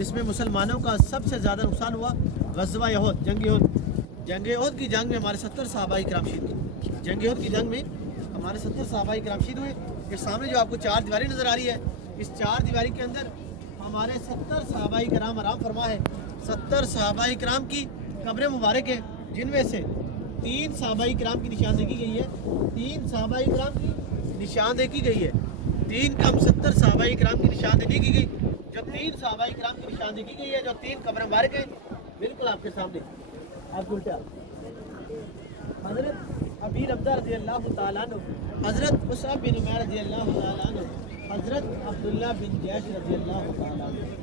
جس میں مسلمانوں کا سب سے زیادہ نقصان ہوا غزوہ یہود، جنگ یہود۔ جنگ یہود کی جنگ میں ہمارے 70 صحابہ کرام شہید ہوئے۔ جنگ یہود کی جنگ میں ہمارے 70 صحابہ کرام شہید ہوئے۔ یہ سامنے جو آپ کو چار دیواری نظر آ رہی ہے، اس چار دیواری کے اندر ہمارے 70 صحابہ کرام آرام فرما ہے۔ 70 صحابہ کرام کی قبر مبارک ہے، جن میں سے 3 صحابہ کرام کی نشاندہی کی گئی ہے۔ 3 صحابہ کرام کی نشاندہی کی گئی ہے۔ 3 کم 70 صحابہ کرام کی نشاندہی کی گئی۔ جو 3 صحابہ کرام کی نشاندہی کی گئی ہے، جو 3 قبر مبارک ہیں، بالکل آپ کے سامنے آپ الٹا حضرت ابی رمضہ رضی اللہ تعالیٰ عنہ، حضرت مصعب بن عمیر رضی اللہ تعالیٰ عنہ، حضرت عبداللہ بن جیش رضی اللہ تعالیٰ عنہ۔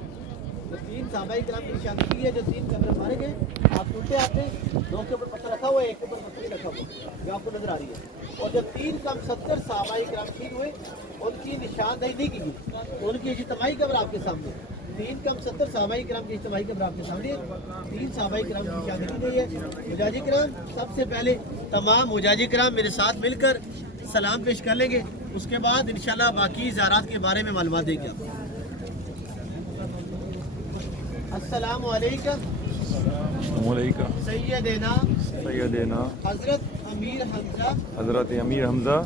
جو 3 صحابہ کرام کی نشاندہی کی ہے، جو 3 قبر مبارک ہیں، آپ الٹے آپ نے 2 کے اوپر پتھر رکھا ہوا ہے، 1 کے اوپر پتھر رکھا ہوا ہے، جو آپ کو نظر آ رہی ہے۔ اور جو 3 کم 70 صحابہ کرام شہید ہوئے، ان کی نشاندہی نہیں کی گئی، ان کی اجتماعی قبر آپ کے سامنے۔ 3 کم 70 صحابہ کرام کی اجتماعی قبر آپ کے سامنے، 3 صحابہ کرام کی نشاندہی کی گئی ہے۔ حجاجی کرام سب سے پہلے تمام حجاجی کرام میرے ساتھ مل کر سلام پیش کر لیں گے، اس کے بعد انشاءاللہ باقی زیارات کے بارے میں معلومات دیں گے۔ السلام علیکم علیکم سیدنا سیدنا حضرت امیر حمزہ حضرت امیر حمزہ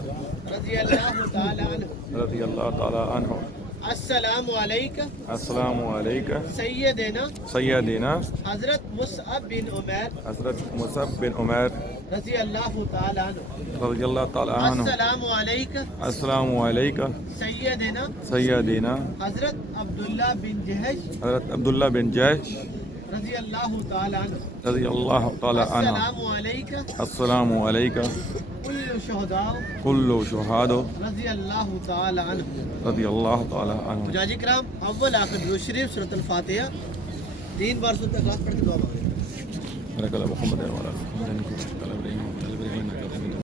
رضی اللہ تعالی عنہ۔ رضی اللہ تعالی عنہ۔ السلام علیکم السلام علیکم سیدنا سیدنا حضرت مصعب بن عمیر حضرت مصعب بن عمیر رضی اللہ تعالی عنہ۔ رضی اللہ تعالی عنہ۔ السلام علیکم السلام علیکم سیدنا سیدنا حضرت عبداللہ بن جہش حضرت عبداللہ بن جیش رضی اللہ تعالی عنہ۔ رضی اللہ تعالی عنہ۔ السلام علیکم السلام علیکم کل شہداء کل شہاد رضی اللہ تعالی عنہ۔ رضی اللہ تعالی عنہ۔ حجاجی کرام اول آخر درود شریف سورۃ الفاتحہ 3 بار سورۃ اخلاص پڑھ کے دعا مانگیں۔ بارک اللہ محمد و علی محمد۔